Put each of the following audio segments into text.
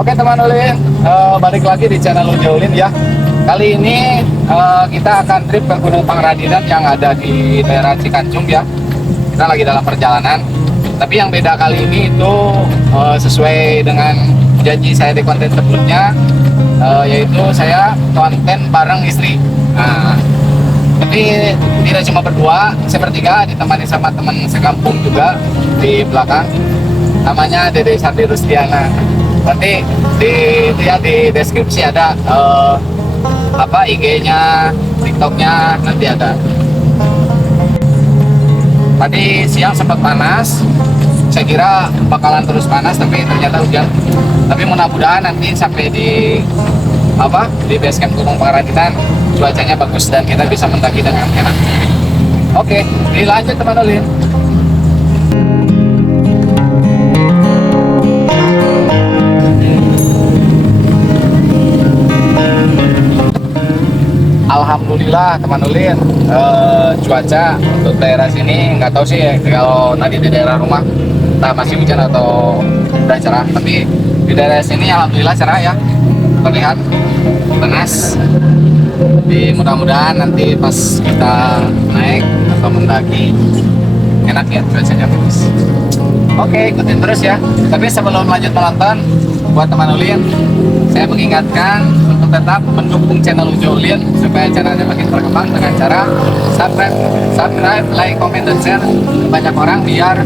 Oke teman Ulin, balik lagi di channel Ulin ya. Kali ini kita akan trip ke Gunung Pangrandinan yang ada di daerah Cikancung ya. Kita lagi dalam perjalanan. Tapi yang beda kali ini itu sesuai dengan janji saya di konten sebelumnya, yaitu saya konten bareng istri. Nah, tapi tidak cuma berdua, saya bertiga ditemani sama teman sekampung juga di belakang. Namanya Dede Sardi Rustiana. Nanti di deskripsi ada IG-nya, TikTok-nya nanti ada. Tadi siang sempat panas, saya kira bakalan terus panas tapi ternyata hujan. Tapi mudah-mudahan nanti sampai di base camp Gunung Pangrandinan cuacanya bagus dan kita bisa mendaki dengan enak. Oke, dilanjut teman Ulin. Alhamdulillah teman Ulin, cuaca untuk daerah sini nggak tahu sih kalau tadi di daerah rumah entah masih hujan atau udah cerah, tapi di daerah sini alhamdulillah cerah ya, terlihat panas. Jadi mudah-mudahan nanti pas kita naik atau mendaki enak ya, cuacanya bagus. Oke, ikutin terus ya. Tapi sebelum lanjut menonton, buat teman Ulin, saya mengingatkan untuk tetap mendukung channel Ulin supaya channelnya makin berkembang dengan cara subscribe, like, comment, dan share ke banyak orang biar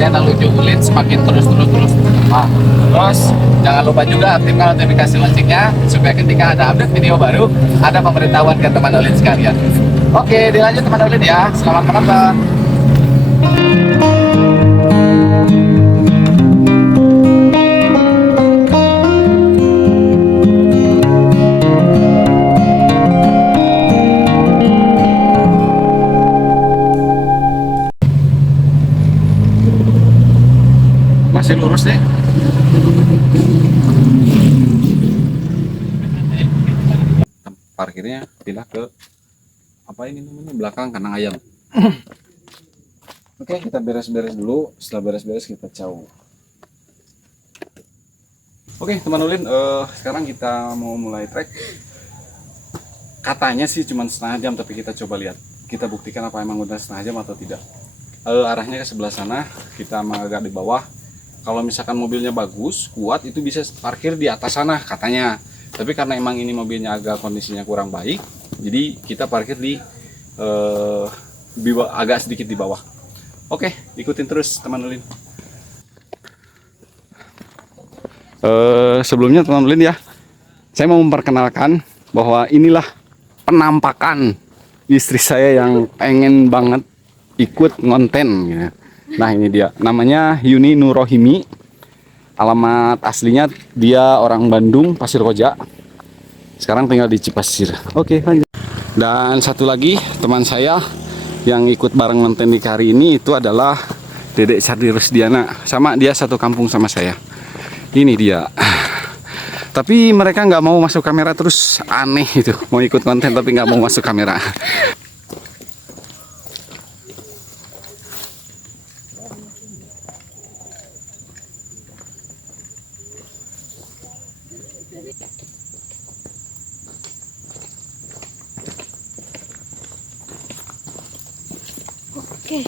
channel Ulin semakin terus. Terus jangan lupa juga aktifkan notifikasi loncengnya supaya ketika ada update video baru ada pemberitahuan ke teman Ulin sekalian. Oke, dilanjut teman Ulin ya. Selamat menonton. Masih lurus deh. Parkirnya pindah ke ini namanya belakang kandang ayam. Oke, kita beres-beres dulu. Setelah beres-beres kita caw. Oke teman Ulin, sekarang kita mau mulai trek. Katanya sih cuma setengah jam, tapi kita coba lihat. Kita buktikan apa emang udah setengah jam atau tidak. Arahnya ke sebelah sana, kita agak di bawah. Kalau misalkan mobilnya bagus, kuat, itu bisa parkir di atas sana katanya. Tapi karena emang ini mobilnya agak kondisinya kurang baik, jadi kita parkir di agak sedikit di bawah. Oke, ikutin terus teman Ulin. Sebelumnya teman Ulin ya, saya mau memperkenalkan bahwa inilah penampakan istri saya yang pengen banget ikut ngonten ya. Nah ini dia, namanya Yuni Nurohimi. Alamat aslinya dia orang Bandung, Pasir Koja. Sekarang tinggal di Cipasir. Oke, lanjut. Dan satu lagi teman saya yang ikut bareng nonton di hari ini itu adalah Dedek Sardi Rusdiana. Sama dia satu kampung sama saya. Ini dia. Tapi mereka nggak mau masuk kamera, terus aneh itu. Mau ikut konten tapi nggak mau masuk kamera. Oke.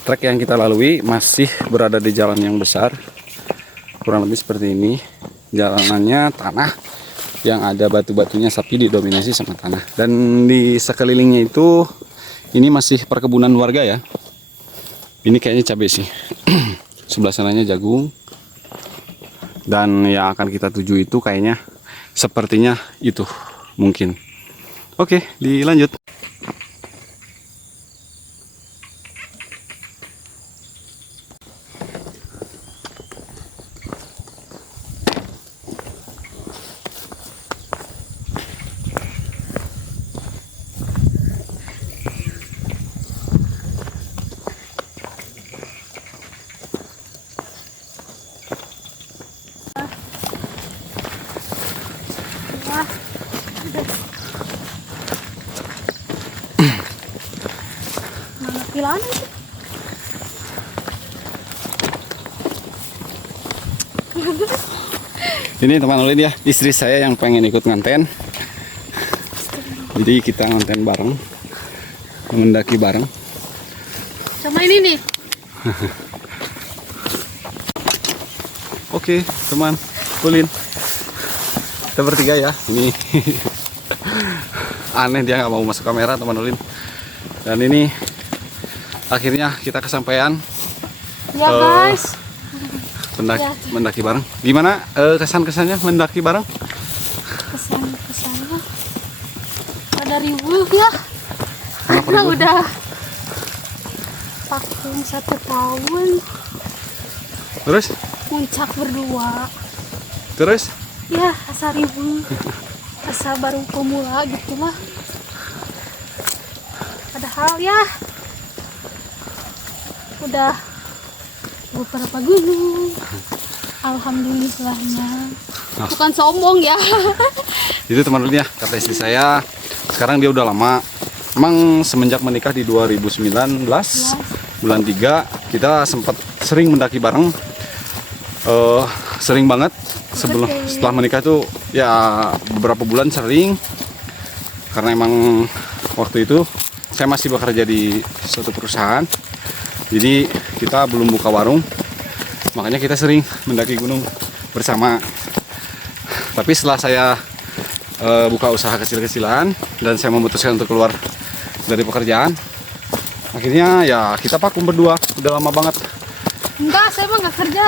Trek yang kita lalui masih berada di jalan yang besar, kurang lebih seperti ini. Jalanannya tanah yang ada batu-batunya, sapi didominasi sama tanah. Dan di sekelilingnya itu ini masih perkebunan warga ya. Ini kayaknya cabai sih. Sebelah sananya jagung. Dan yang akan kita tuju itu kayaknya sepertinya itu mungkin. Oke, dilanjut. Ini teman Ulin ya, istri saya yang pengen ikut nganten. Jadi kita nganten bareng, mendaki bareng. Sama ini nih. Oke, teman Ulin. Kita bertiga ya. Ini aneh dia nggak mau masuk kamera teman Ulin. Dan ini akhirnya kita kesampaian. Ya guys. Mendaki bareng. Gimana kesan-kesannya mendaki bareng? Kesannya ada riuh ya. Karena udah vakum 1 tahun. Terus? Puncak berdua. Terus? Ya, asa riuh. Asa baru pemula gitu lah. Padahal ya udah beberapa gunung. Alhamdulillahnya. Bukan sombong ya. Itu teman Ulin ya, kata istri saya. Sekarang dia udah lama. Emang semenjak menikah di 2019 bulan 3 kita sempat sering mendaki bareng. Sering banget setelah menikah tuh ya beberapa bulan sering. Karena emang waktu itu saya masih bekerja di suatu perusahaan. Jadi kita belum buka warung, makanya kita sering mendaki gunung bersama. Tapi setelah saya buka usaha kecil-kecilan dan saya memutuskan untuk keluar dari pekerjaan, akhirnya ya kita vakum berdua. Udah lama banget. Enggak, saya mah nggak kerja.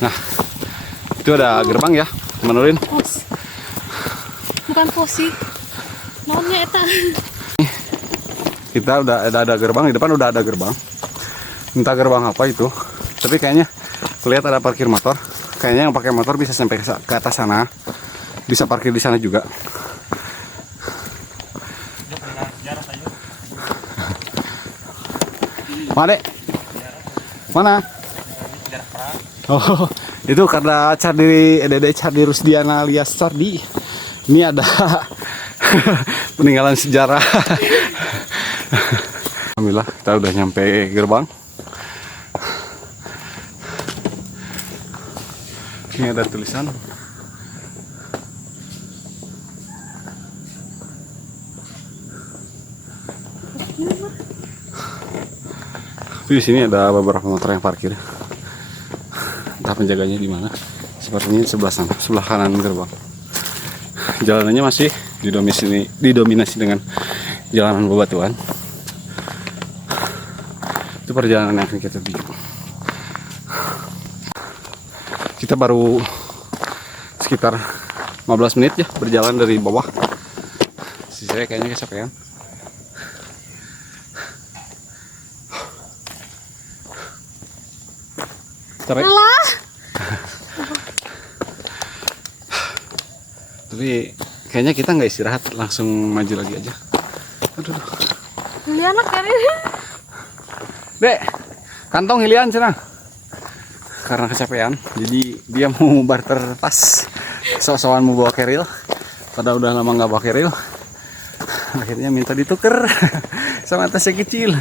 Nah, itu ada gerbang ya, teman Ulin. Pos. Bukan posi. Naonnya eta. Kita udah ada gerbang, di depan udah ada gerbang. Entah gerbang apa itu, tapi kayaknya lihat ada parkir motor. Kayaknya yang pakai motor bisa sampai ke atas sana, bisa parkir di sana juga. Mana dek? Mana? Oh, itu karena Dede Cardi Rusdiana alias Cardi. Ini ada peninggalan sejarah. Alhamdulillah kita udah nyampe gerbang. Ini ada tulisan. Di sini ada beberapa motor yang parkir. Entah penjaganya di mana. Sepertinya sebelah sana, sebelah kanan gerbang. Jalanannya masih didominasi dengan jalanan bebatuan. Itu perjalanan yang akan kita tuju. Kita baru sekitar 15 menit ya berjalan dari bawah. Si saya kayaknya kecapean. Capek? Alah. Tapi kayaknya kita nggak istirahat, langsung maju lagi aja. Aduh. Ini anak kali. Dek, kantong Hilian cenah. Karena kecapean, jadi dia mau barter tas. Sok-sokan mau bawa keril. Pada udah lama nggak bawa keril. Akhirnya minta dituker sama tasnya kecil.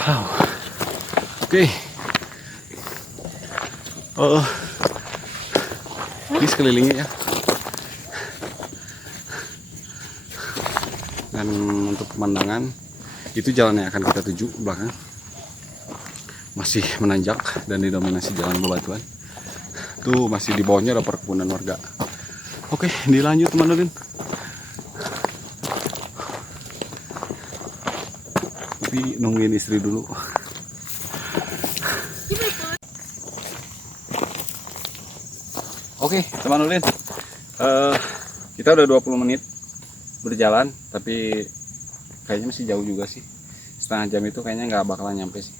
Wow. Oke. Oh, ini sekelilingnya ya. Dan untuk pemandangan itu jalan yang akan kita tuju belakang masih menanjak dan didominasi jalan bebatuan. Tuh masih di bawahnya ada perkebunan warga. Oke, dilanjut teman-teman. Tapi nungguin istri dulu. Oke, teman Ulin. Kita udah 20 menit berjalan, tapi kayaknya masih jauh juga sih. Setengah jam itu kayaknya nggak bakalan nyampe sih.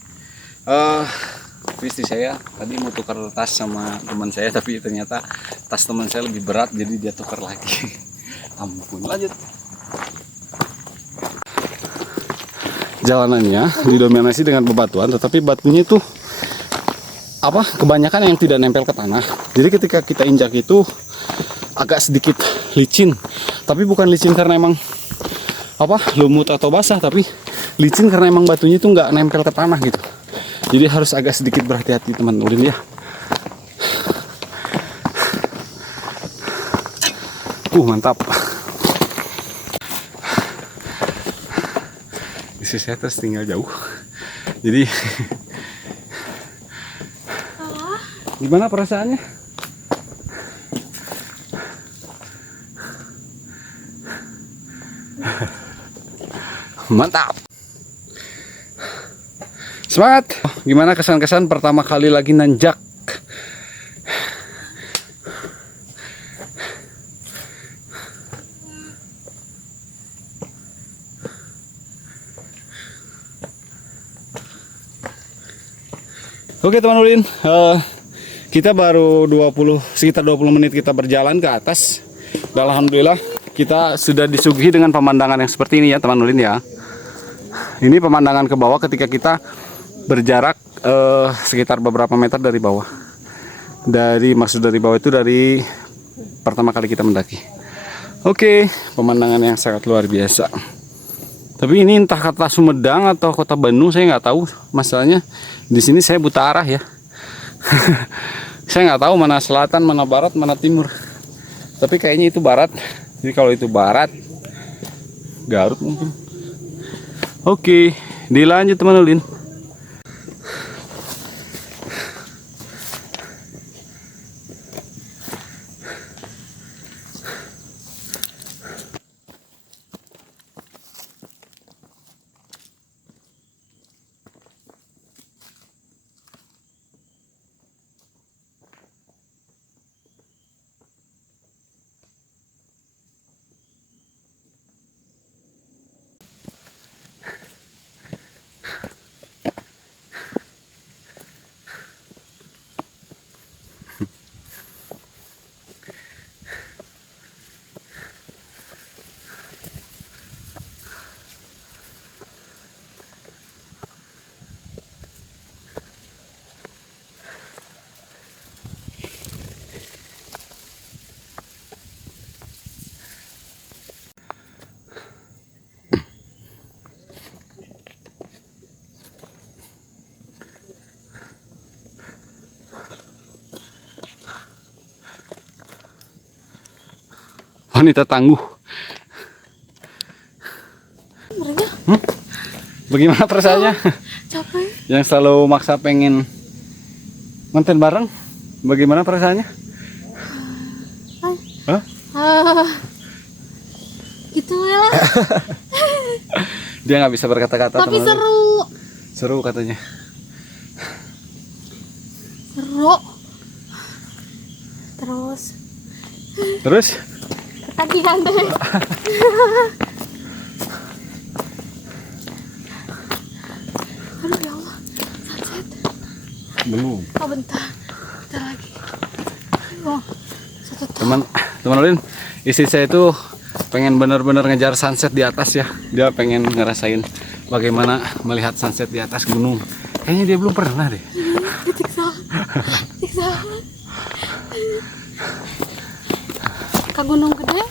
Istri saya tadi mau tukar tas sama teman saya, tapi ternyata tas teman saya lebih berat, jadi dia tukar lagi. Ampun, lanjut. Jalanannya didominasi dengan bebatuan, tetapi batunya itu kebanyakan yang tidak nempel ke tanah. Jadi ketika kita injak itu agak sedikit licin, tapi bukan licin karena emang apa lumut atau basah, tapi licin karena emang batunya itu nggak nempel ke tanah gitu. Jadi harus agak sedikit berhati-hati teman ulin ya. Mantap. Isi saya terus tinggal jauh. Jadi gimana perasaannya? Mantap. Semangat. Gimana kesan-kesan pertama kali lagi nanjak? Oke teman ulin, kita baru sekitar 20 menit kita berjalan ke atas. Dan alhamdulillah kita sudah disuguhi dengan pemandangan yang seperti ini ya teman ulin ya. Ini pemandangan ke bawah ketika kita berjarak sekitar beberapa meter dari bawah. Maksud dari bawah itu dari pertama kali kita mendaki. Oke, pemandangan yang sangat luar biasa. Tapi ini entah kota Sumedang atau kota Bandung, saya nggak tahu masalahnya. Di sini saya buta arah ya. Saya nggak tahu mana selatan, mana barat, mana timur. Tapi kayaknya itu barat. Jadi kalau itu barat, Garut mungkin. Oke, dilanjut teman ulin. Wanita tangguh. Bagaimana perasaannya? Capek. Yang selalu maksa pengen konten bareng, bagaimana perasaannya? Hah? Gitu ya lah. Dia nggak bisa berkata-kata. Tapi seru. Seru katanya. Seru. Terus ketagihan deh. Aduh ya Allah, sunset. Belum. Oh bentar lagi. Oh, satu Teman Ulin, istri saya itu pengen bener-bener ngejar sunset di atas ya. Dia pengen ngerasain bagaimana melihat sunset di atas gunung. Kayaknya dia belum pernah deh. Disiksa. Ke Gunung Gede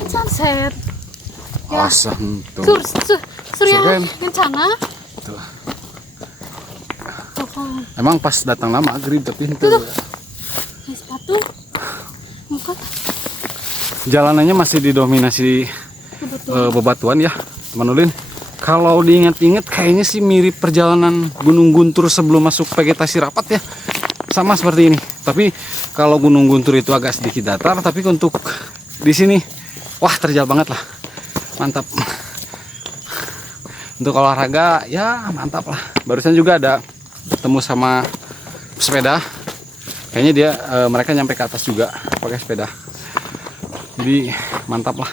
kan sunset ya. Awesome tuh. Surya kencana tuh. Tuh, Emang pas datang lama maghrib tapi itu sepatu muka jalanannya masih didominasi bebatuan ya teman ulin. Kalau diingat-ingat kayaknya sih mirip perjalanan Gunung Guntur sebelum masuk vegetasi rapat ya, sama seperti ini. Tapi kalau Gunung Guntur itu agak sedikit datar, tapi untuk di sini wah terjal banget lah, mantap. Untuk olahraga ya mantap lah. Barusan juga ada ketemu sama sepeda, kayaknya dia mereka nyampe ke atas juga pakai sepeda, jadi mantap lah.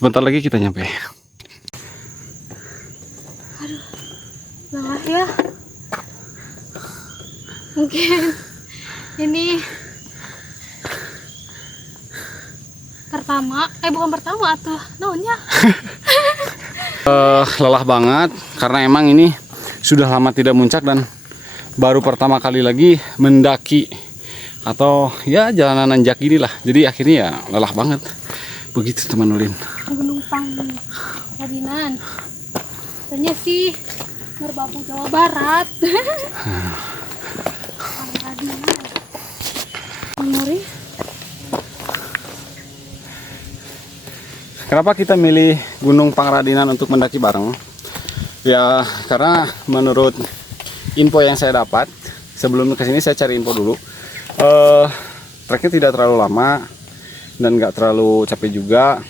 Sebentar lagi kita nyampe. aduh lelah ya, mungkin ini bukan pertama tuh naonnya. Lelah banget karena emang ini sudah lama tidak muncak dan baru pertama kali lagi mendaki atau ya jalanan nanjak gini lah. Jadi akhirnya ya lelah banget. Begitu teman Ulin. Gunung Pangradinan. Katanya sih Merbabu Jawa Barat. Pangradinan. Mengeri. Kenapa kita milih Gunung Pangradinan untuk mendaki bareng? Ya karena menurut info yang saya dapat sebelum kesini saya cari info dulu. Treknya tidak terlalu lama dan nggak terlalu capek juga.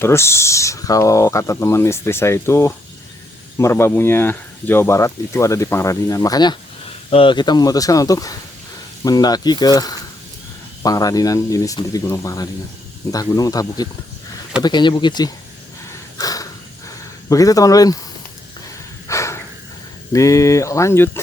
Terus kalau kata teman istri saya itu merbabunya Jawa Barat itu ada di Pangradinan. Makanya kita memutuskan untuk mendaki ke Pangradinan ini sendiri, Gunung Pangradinan. Entah gunung entah bukit, tapi kayaknya bukit sih. Begitu teman Ulin. Dilanjut.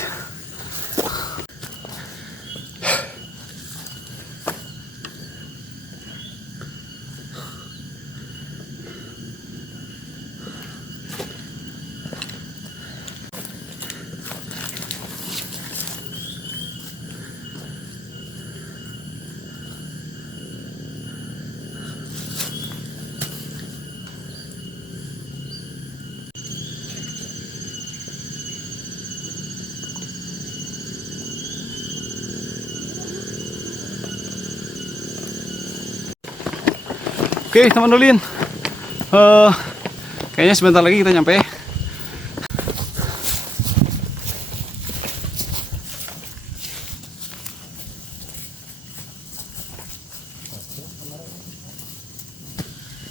Oke teman Ulin, kayaknya sebentar lagi kita nyampe.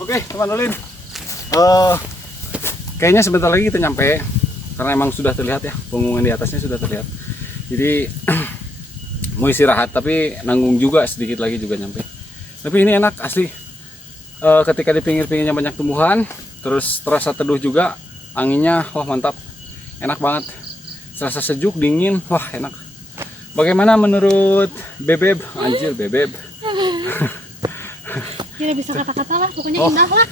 Oke teman Ulin, kayaknya sebentar lagi kita nyampe karena emang sudah terlihat ya punggungan di atasnya sudah terlihat. Jadi mau istirahat tapi nanggung juga, sedikit lagi juga nyampe. Tapi ini enak asli. Ketika di pinggir-pinggirnya banyak tumbuhan, terus terasa teduh juga, anginnya wah mantap, enak banget, terasa sejuk dingin, wah enak. Bagaimana menurut Bebeb? Anjir Bebeb. Tidak bisa kata-kata lah, pokoknya Oh. indah lah.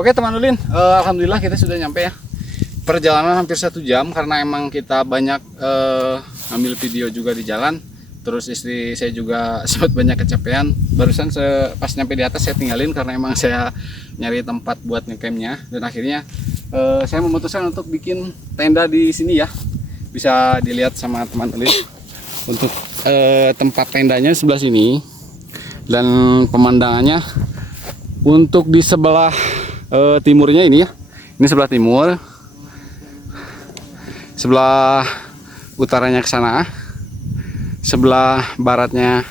Oke teman Ulin, alhamdulillah kita sudah nyampe ya. Perjalanan hampir 1 jam karena emang kita banyak ngambil video juga di jalan. Terus istri saya juga sempat banyak kecapean. Barusan pas nyampe di atas saya tinggalin karena emang saya nyari tempat buat ngecampnya. Dan akhirnya saya memutuskan untuk bikin tenda di sini ya. Bisa dilihat sama teman Ulin. Untuk tempat tendanya sebelah sini. Dan pemandangannya untuk di sebelah timurnya ini ya. Ini sebelah timur. Sebelah utaranya ke sana. Sebelah baratnya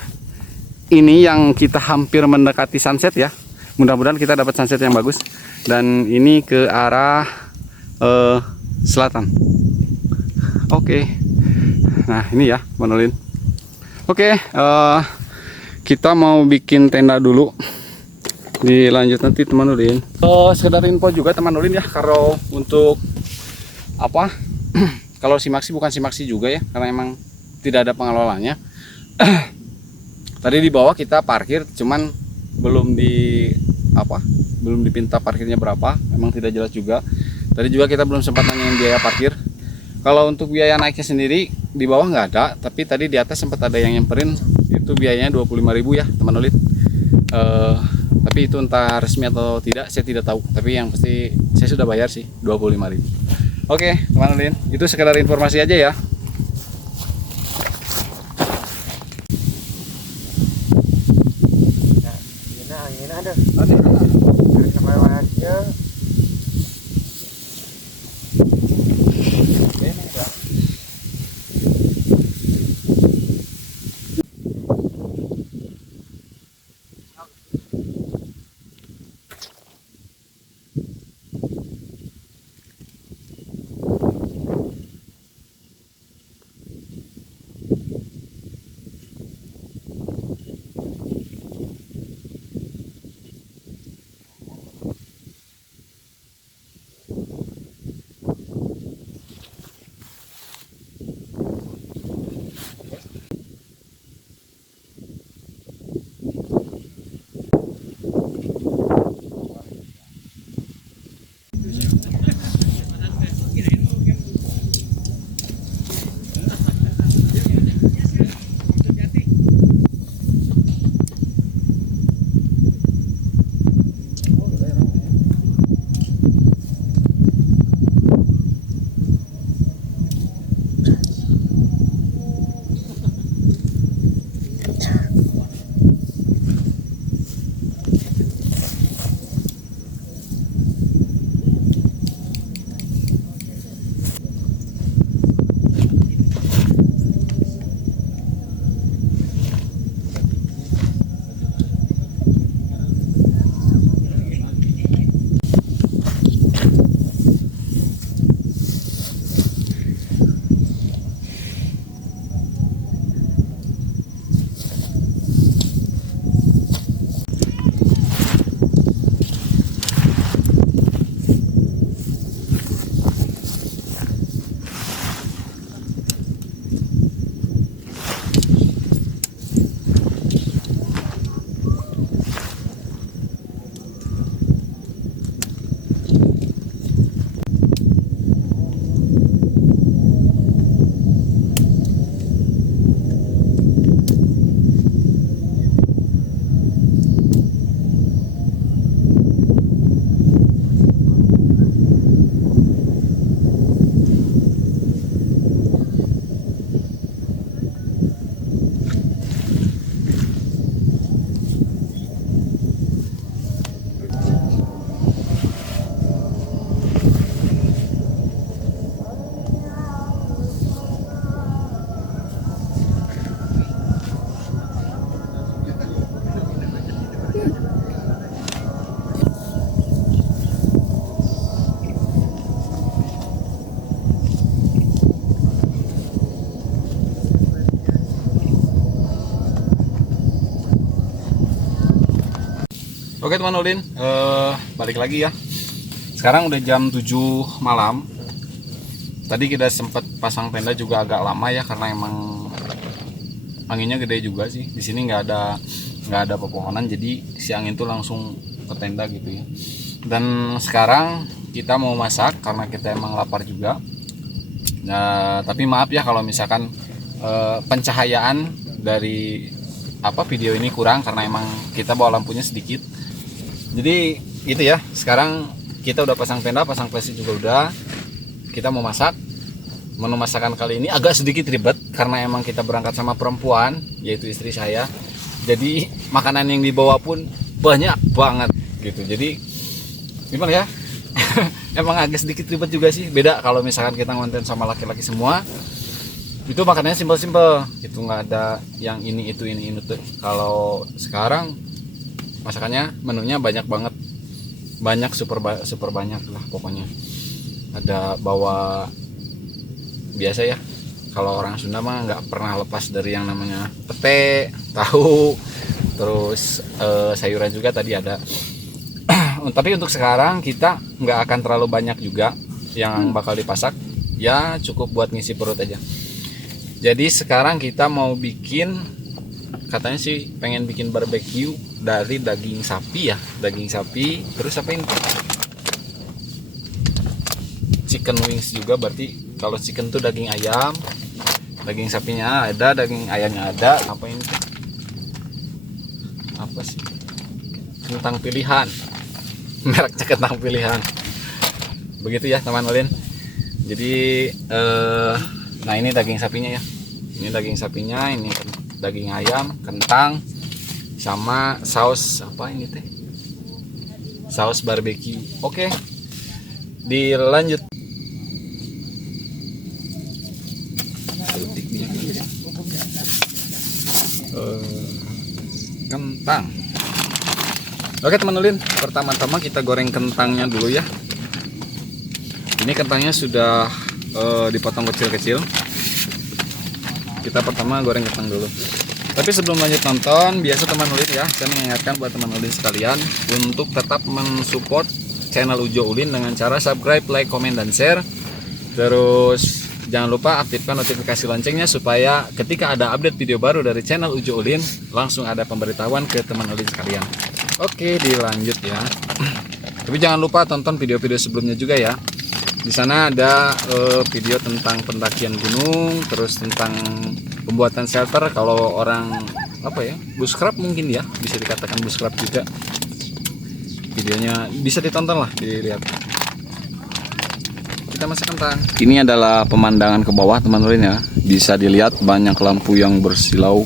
ini yang kita hampir mendekati sunset ya. Mudah-mudahan kita dapat sunset yang bagus. Dan ini ke arah selatan. Oke. Nah, ini ya, Manolin. Oke, kita mau bikin tenda dulu. Dilanjut nanti teman Ulin. Sekedar info juga teman Ulin ya, kalau untuk apa? Kalau simaksi bukan simaksi juga ya, karena emang tidak ada pengelolanya. Tadi di bawah kita parkir, cuman belum dipinta parkirnya berapa, memang tidak jelas juga. Tadi juga kita belum sempat nanyain biaya parkir. Kalau untuk biaya naiknya sendiri di bawah nggak ada, tapi tadi di atas sempat ada yang nyamperin itu itu biayanya 25.000 ya teman Ulin. Tapi itu entah resmi atau tidak saya tidak tahu, tapi yang pasti saya sudah bayar sih 25.000. Oke teman Ulin, itu sekedar informasi aja ya. Angin ada. Dari kemarinnya. Oke teman Ulin, balik lagi ya. Sekarang udah jam 7 malam. Tadi kita sempat pasang tenda juga agak lama ya, karena emang anginnya gede juga sih. Di sini nggak ada pepohonan, jadi si angin tuh langsung ke tenda gitu ya. Dan sekarang kita mau masak karena kita emang lapar juga. Nah, tapi maaf ya kalau misalkan pencahayaan dari video ini kurang karena emang kita bawa lampunya sedikit. Jadi gitu ya. Sekarang kita udah pasang tenda, pasang plastik juga udah. Kita mau masak. Menu masakan kali ini agak sedikit ribet karena emang kita berangkat sama perempuan, yaitu istri saya. Jadi makanan yang dibawa pun banyak banget gitu. Jadi gimana ya? Emang agak sedikit ribet juga sih. Beda kalau misalkan kita ngonten sama laki-laki semua. Itu makanannya simpel-simpel. Itu nggak ada yang ini itu. Kalau sekarang masakannya menunya banyak banget. Banyak super banyak lah pokoknya. Ada bawa biasa ya, kalau orang Sunda mah nggak pernah lepas dari yang namanya pete, tahu, terus sayuran juga tadi ada. Tapi untuk sekarang kita nggak akan terlalu banyak juga yang bakal dipasak, ya cukup buat ngisi perut aja. Jadi sekarang kita mau bikin, katanya sih pengen bikin barbeque dari daging sapi ya, terus apa ini? Chicken wings juga, berarti kalau chicken tuh daging ayam, daging sapinya ada, daging ayamnya ada, apa ini? apa sih, kentang pilihan. Mereknya kentang pilihan. Begitu ya teman ulin. Jadi nah ini daging sapinya ya. Ini daging sapinya, ini daging ayam, kentang, sama saus apa ini teh? Saus barbeque. Oke. Dilanjut. Kentang. Oke teman ulin, pertama-tama kita goreng kentangnya dulu ya. Ini kentangnya sudah dipotong kecil-kecil. Kita pertama goreng kentang dulu. Tapi sebelum lanjut nonton, biasa teman ulin ya, saya mengingatkan buat teman ulin sekalian untuk tetap mensupport channel Ujo Ulin dengan cara subscribe, like, komen, dan share. Terus jangan lupa aktifkan notifikasi loncengnya supaya ketika ada update video baru dari channel Ujo Ulin langsung ada pemberitahuan ke teman ulin sekalian. Oke, dilanjut ya. Tapi jangan lupa tonton video-video sebelumnya juga ya. Di sana ada video tentang pendakian gunung, terus tentang pembuatan shelter kalau orang apa ya, bushcraft mungkin ya, bisa dikatakan bushcraft juga. Videonya bisa ditonton lah, dilihat. Kita masak kentang. Ini adalah pemandangan ke bawah teman ulin ya. Bisa dilihat banyak lampu yang bersilau.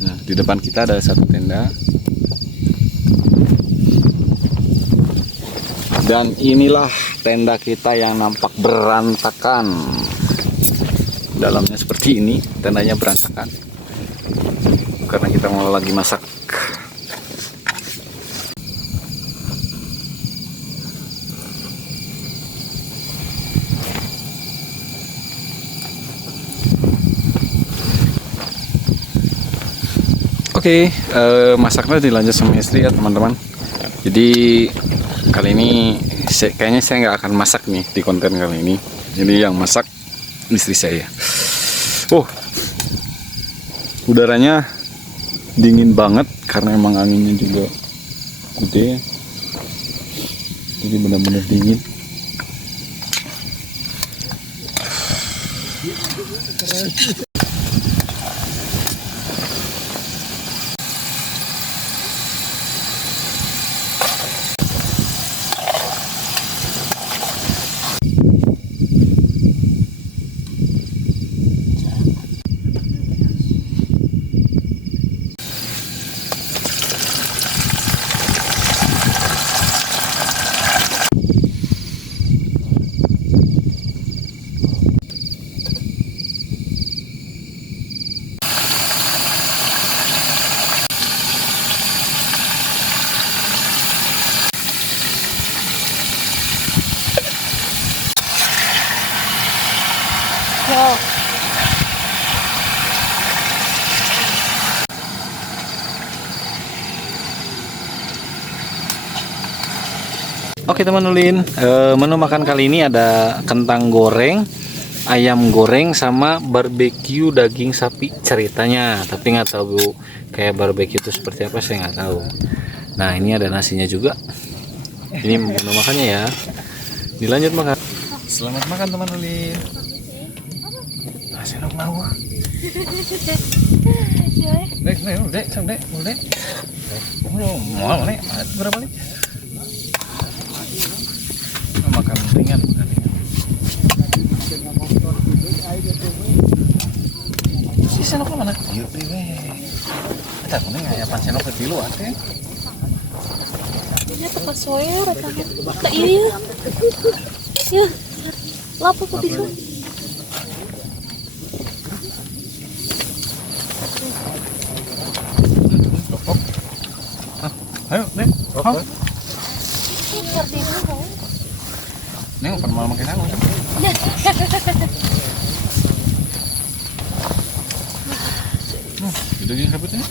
Nah, di depan kita ada satu tenda. Dan inilah tenda kita yang nampak berantakan. Dalamnya seperti ini, tendanya berantakan. Karena kita mau lagi masak. Oke, masaknya dilanjut sama istri ya teman-teman. Jadi kali ini kayaknya saya nggak akan masak nih di konten kali ini. Ini yang masak istri saya. Oh, udaranya dingin banget karena emang anginnya juga gede. Jadi benar-benar dingin. Yo. Oke teman ulin, menu makan kali ini ada kentang goreng, ayam goreng, sama barbeque daging sapi ceritanya. Tapi nggak tahu kayak barbeque itu seperti apa, saya nggak tahu. Nah ini ada nasinya juga. Ini menu makannya ya. Dilanjut makan. Selamat makan teman ulin. Nasi nok mau. Dek, dek. Mau nih, berapa nih? Makan ringan. Si senok mana? Iya, priwe. Ada kuning ayapan senok ke tilu ate. Ini tepat soya ratanya. Tak iya. Ya. Lapo putih so. Ayo, Dek. Hop. Seperti itu. Neng bukan malah makin aku. Udah gini kabutnya.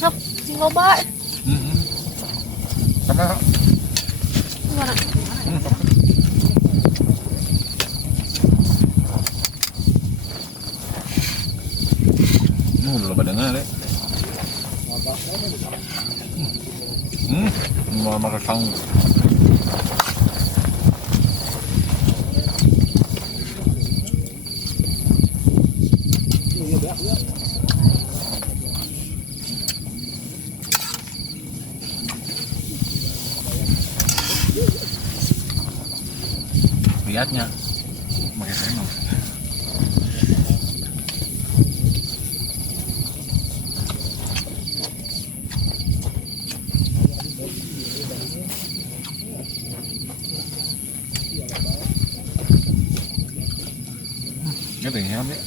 Nap, sing loba. Sama. Mana? Belum pada dengar ya. Mau makan sang. Lihatnya pakai sendok. Cái này em đấy.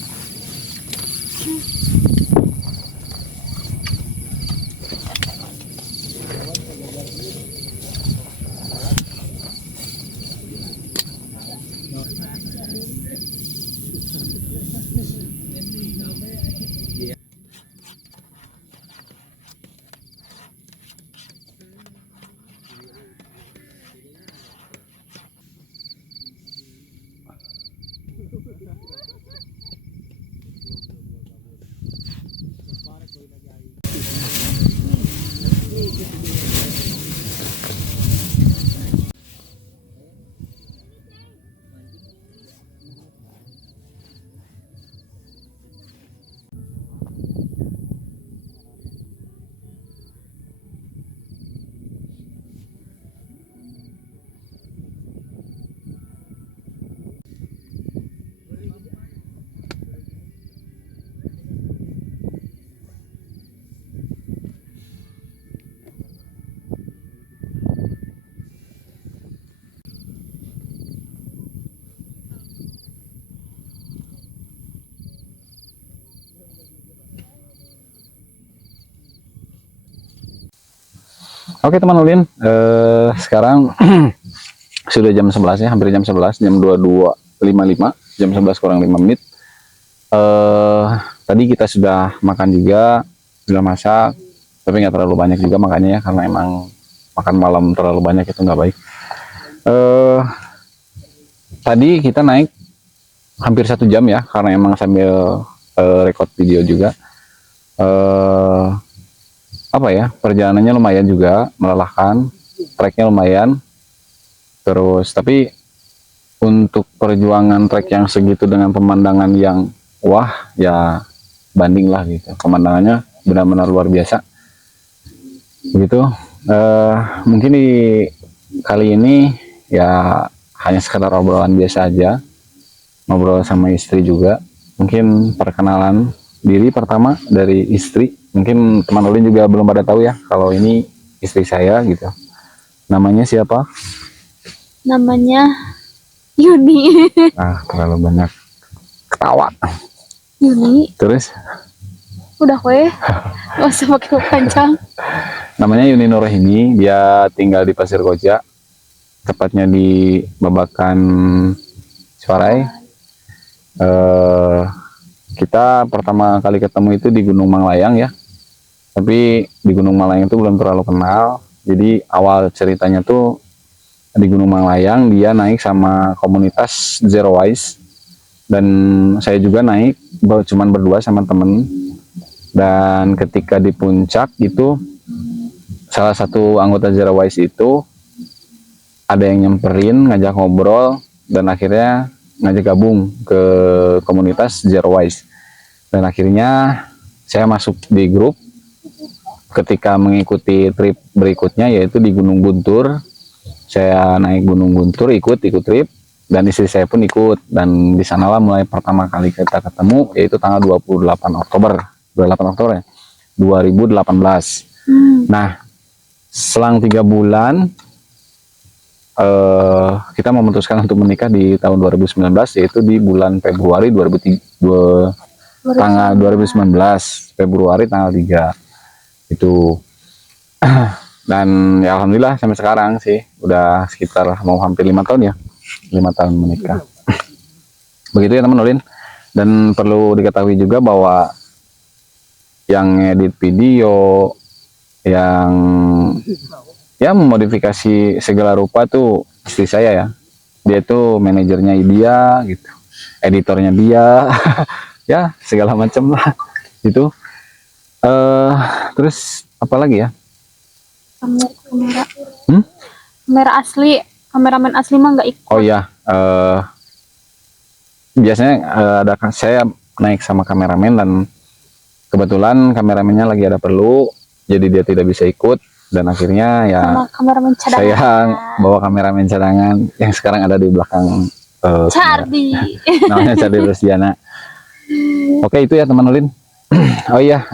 Oke teman ulin, sekarang sudah jam 11 ya, hampir jam 11, jam 22.55, jam 11 kurang 5 menit. Tadi kita sudah makan juga, sudah masak, tapi nggak terlalu banyak juga makannya ya, karena emang makan malam terlalu banyak itu nggak baik. Tadi kita naik hampir 1 jam ya, karena emang sambil record video juga. Apa ya, perjalanannya lumayan juga melelahkan, treknya lumayan, terus tapi untuk perjuangan trek yang segitu dengan pemandangan yang wah ya banding lah gitu, pemandangannya benar-benar luar biasa gitu. Mungkin di kali ini ya hanya sekedar obrolan biasa aja, ngobrol sama istri juga, mungkin perkenalan diri pertama dari istri. Mungkin teman ulin juga belum pada tahu ya kalau ini istri saya gitu. Namanya siapa? Namanya Yuni. Terlalu banyak ketawa. Yuni. Terus? Udah kue. Gak usah pakai panjang. Namanya Yuni Nurahini. Dia tinggal di Pasir Koja, tepatnya di Babakan Suarai. Kita pertama kali ketemu itu di Gunung Manglayang ya. Tapi di Gunung Manglayang itu belum terlalu kenal. Jadi awal ceritanya tuh di Gunung Manglayang dia naik sama komunitas Zero Waste, dan saya juga naik cuman berdua sama temen. Dan ketika di puncak itu salah satu anggota Zero Waste itu ada yang nyamperin, ngajak ngobrol, dan akhirnya ngajak gabung ke komunitas Zero Waste. Dan akhirnya saya masuk di grup ketika mengikuti trip berikutnya, yaitu di Gunung Guntur. Saya naik Gunung Guntur, ikut trip, dan istri saya pun ikut. Dan di sanalah mulai pertama kali kita ketemu, yaitu tanggal 28 Oktober 2018. Nah, selang 3 bulan kita memutuskan untuk menikah di tahun 2019, yaitu di bulan Februari tanggal 2019 Februari tanggal 3 itu. Dan ya alhamdulillah sampai sekarang sih udah sekitar mau hampir 5 tahun ya, 5 tahun menikah. Begitu ya teman ulin. Dan perlu diketahui juga bahwa yang edit video, yang ya memodifikasi segala rupa tuh istri saya ya. Dia tuh manajernya dia gitu, editornya dia ya segala macam lah itu. Terus apa lagi ya? Kamera. Hmm? Kamera asli, kameramen asli mah nggak ikut. Oh iya, biasanya saya naik sama kameramen dan kebetulan kameramennya lagi ada perlu, jadi dia tidak bisa ikut dan akhirnya ya Sama kameramen cadangan. saya bawa kameramen cadangan yang sekarang ada di belakang kamera. Cardi. Namanya Cardi Rusdiana. Oke, itu ya teman Ulin. Oh iya,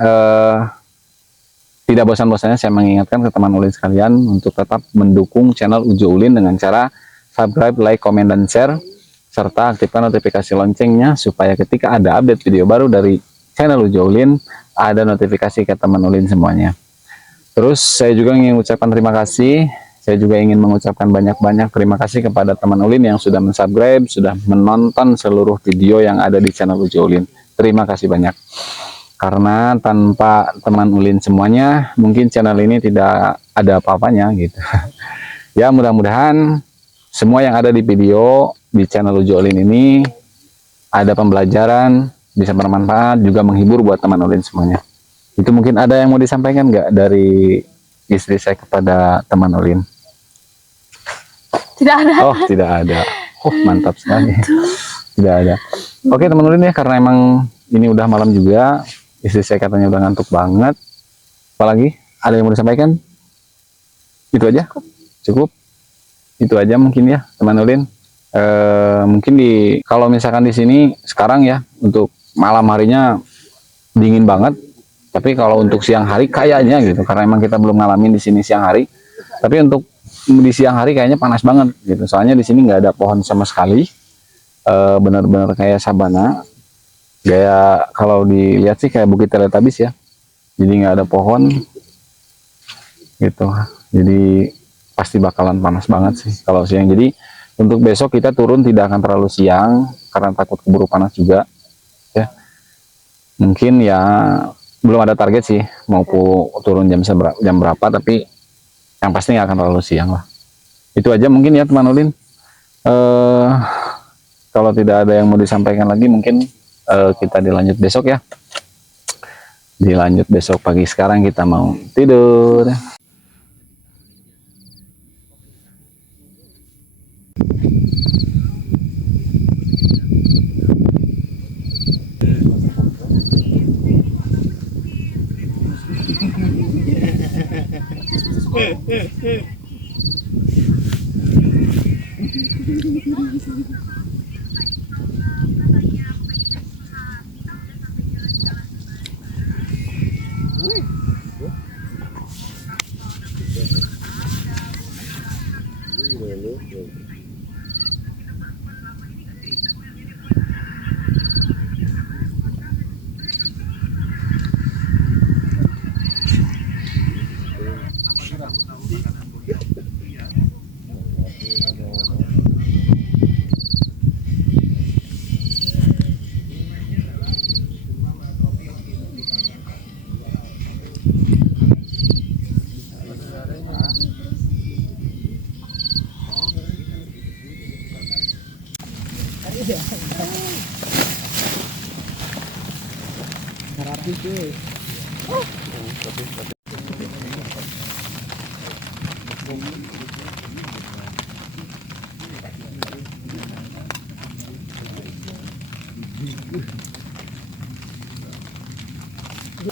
tidak bosan-bosannya saya mengingatkan ke teman Ulin sekalian untuk tetap mendukung channel Ujo Ulin dengan cara subscribe, like, komen, dan share, serta aktifkan notifikasi loncengnya supaya ketika ada update video baru dari channel Ujo Ulin, ada notifikasi ke teman Ulin semuanya. Terus saya juga ingin mengucapkan terima kasih. Saya juga ingin mengucapkan banyak-banyak terima kasih kepada teman Ulin yang sudah mensubscribe, sudah menonton seluruh video yang ada di channel Ujo Ulin. Terima kasih banyak. Karena tanpa teman Ulin semuanya, mungkin channel ini tidak ada apa-apanya gitu. Ya mudah-mudahan semua yang ada di video di channel Ujo Ulin ini ada pembelajaran, bisa bermanfaat, juga menghibur buat teman Ulin semuanya. Itu mungkin ada yang mau disampaikan nggak dari istri saya kepada teman Ulin? Tidak ada. Oh, tidak ada. Oh, mantap sekali. Tidak ada. Oke, teman Ulin ya, karena emang ini udah malam juga, istri saya katanya udah ngantuk banget. Apalagi? Ada yang mau disampaikan? Itu aja? Cukup? Itu aja mungkin ya, teman Ulin. Mungkin kalau misalkan di sini sekarang ya, untuk malam harinya dingin banget. Tapi kalau untuk siang hari kayaknya gitu, karena emang kita belum ngalamin di sini siang hari. Tapi untuk di siang hari kayaknya panas banget gitu. Soalnya di sini nggak ada pohon sama sekali. Benar-benar kayak sabana. Kayak kalau dilihat sih kayak Bukit Teletabis ya. Jadi nggak ada pohon gitu. Jadi pasti bakalan panas banget sih kalau siang. Jadi untuk besok kita turun tidak akan terlalu siang karena takut keburu panas juga. Ya. Mungkin ya belum ada target sih mau turun jam berapa, tapi yang pasti nggak akan terlalu siang lah. Itu aja mungkin ya teman Ulin. Kalau tidak ada yang mau disampaikan lagi, mungkin kita dilanjut besok ya. Dilanjut besok pagi. Sekarang kita mau tidur.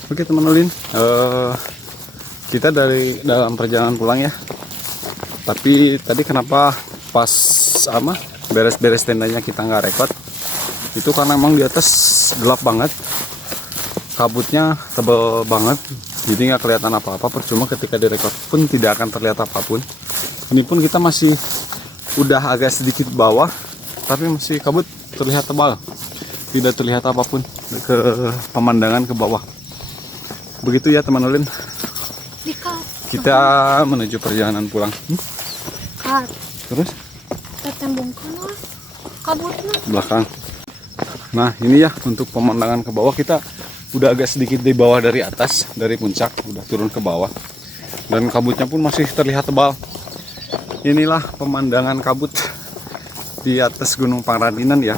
Oke teman Ulin, kita dalam perjalanan pulang ya. Tapi tadi kenapa pas beres-beres tendanya kita nggak rekod? Itu karena emang di atas gelap banget, kabutnya tebel banget, jadi nggak kelihatan apa-apa. Percuma ketika direkod pun tidak akan terlihat apapun. Ini pun kita masih udah agak sedikit bawah, tapi masih kabut terlihat tebal, tidak terlihat apapun ke pemandangan ke bawah. Begitu ya teman Ulin, kita menuju perjalanan pulang. Terus belakang. Nah ini ya untuk pemandangan ke bawah, kita udah agak sedikit di bawah dari atas, dari puncak udah turun ke bawah, dan kabutnya pun masih terlihat tebal. Inilah pemandangan kabut di atas Gunung Pangrantinan ya,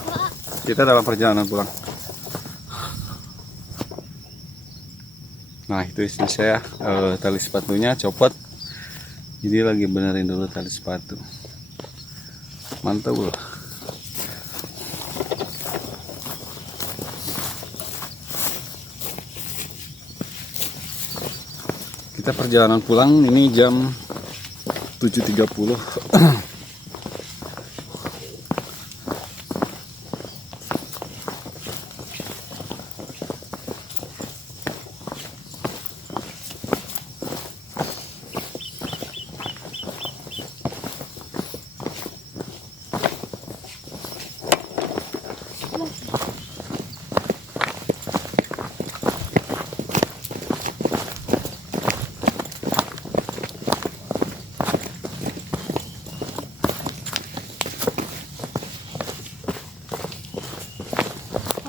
kita dalam perjalanan pulang. Nah itu istri saya, tali sepatunya copot. Jadi lagi benerin dulu tali sepatu. Mantap loh. Kita perjalanan pulang ini jam 7.30.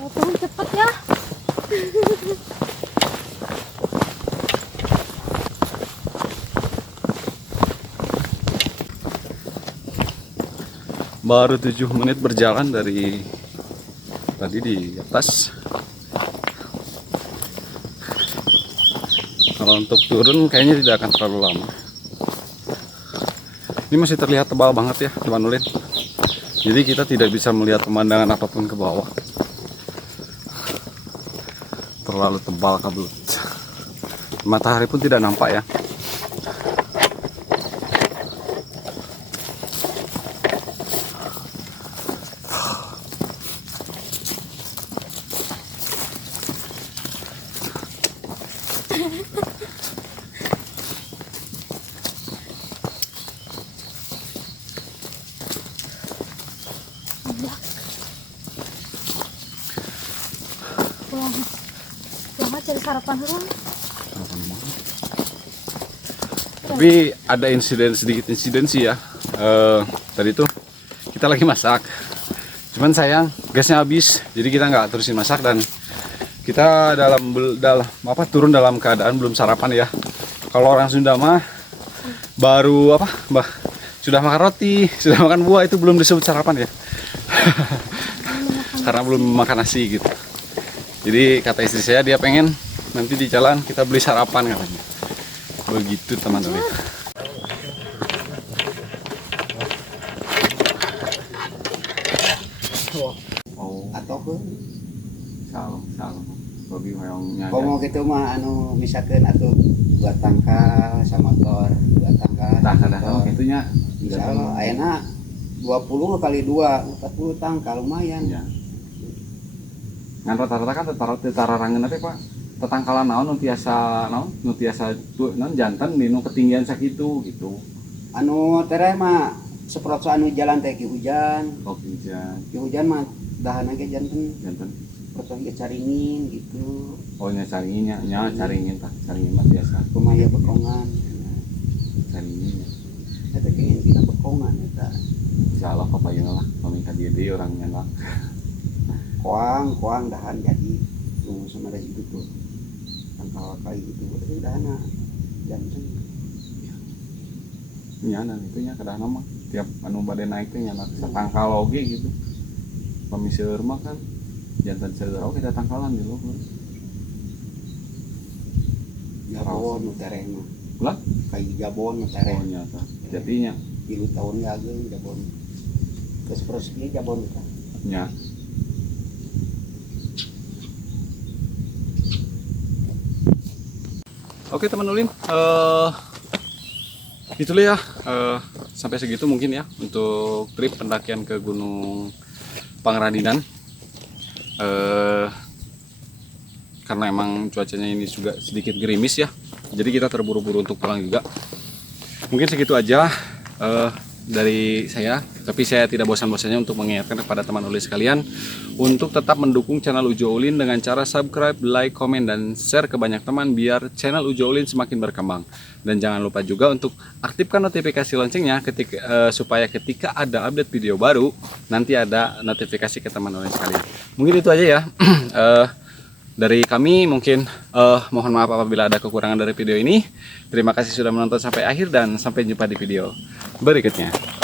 Kalau turun cepet ya. Baru 7 menit berjalan dari tadi di atas. Kalau untuk turun kayaknya tidak akan terlalu lama. Ini masih terlihat tebal banget ya teman ulin. Jadi kita tidak bisa melihat pemandangan apapun ke bawah. Terlalu tebal kabut. Matahari pun tidak nampak ya. Pulang. Pulang aja cari sarapan dulu. Tapi ada sedikit insiden sih ya. Tadi tuh kita lagi masak. Cuman sayang gasnya habis. Jadi kita nggak terusin masak dan kita turun dalam keadaan belum sarapan ya. Kalau orang Sunda mah baru sudah makan roti, sudah makan buah, itu belum disebut sarapan ya. Karena belum makan nasi gitu. Jadi kata istri saya dia pengen nanti di jalan kita beli sarapan katanya. Begitu teman-teman. Atau ke Salam. Babi hoyongnya. komo gitu mah anu misalkan atau 2 tangkal sama motor 2 tangkal. Tah kadang gitunya. Misalnya ayeuna 20 kali 2 40 tangkal lumayan. Ya. Ngan rata-rata kan tetararangeun teh Pak. Tetangkalan naon nu tiasa jantan di nu ketinggian sakitu gitu. Anu tereh mah seprot anu jalan teh ki hujan. Kopi hujan, Ki hujan mah dahana ge janten jantan. seprot ge caringin gitu. Oh nya caringin caringin Pak. Caringin mah biasa. Kumaya bekongan. Caringin. Eta kengen kita bekongan eta. Insyaallah kapayeuna lah pami ka dieu deui orangnya lah. Koang dahan jadi tunggu sama dari itu tuh tangkal kayak gitu itu dahana janten. Nya dan itunya kadang mah tiap anu bade naik teh nya satangkal oge gitu. Pami seueur mah kan jantan seueur oge kita tangkalan di luhur. Jabon nu tereh mah. Lah, Kayak jabon nu tereh. oh nyata. Jadinya 3 tahun lagi jabon. Geus persegi jabon eta. nya. Oke teman ulin, itulah ya, sampai segitu mungkin ya untuk trip pendakian ke Gunung Pangradinan. Karena emang cuacanya ini juga sedikit gerimis ya, jadi kita terburu-buru untuk pulang juga. Mungkin segitu aja dari saya, tapi saya tidak bosan-bosannya untuk mengingatkan kepada teman ulin sekalian untuk tetap mendukung channel Ujo Ulin dengan cara subscribe, like, komen, dan share ke banyak teman biar channel Ujo Ulin semakin berkembang. Dan jangan lupa juga untuk aktifkan notifikasi loncengnya supaya ketika ada update video baru nanti ada notifikasi ke teman ulin sekalian. Mungkin itu aja ya. Dari kami mungkin mohon maaf apabila ada kekurangan dari video ini. Terima kasih sudah menonton sampai akhir dan sampai jumpa di video berikutnya.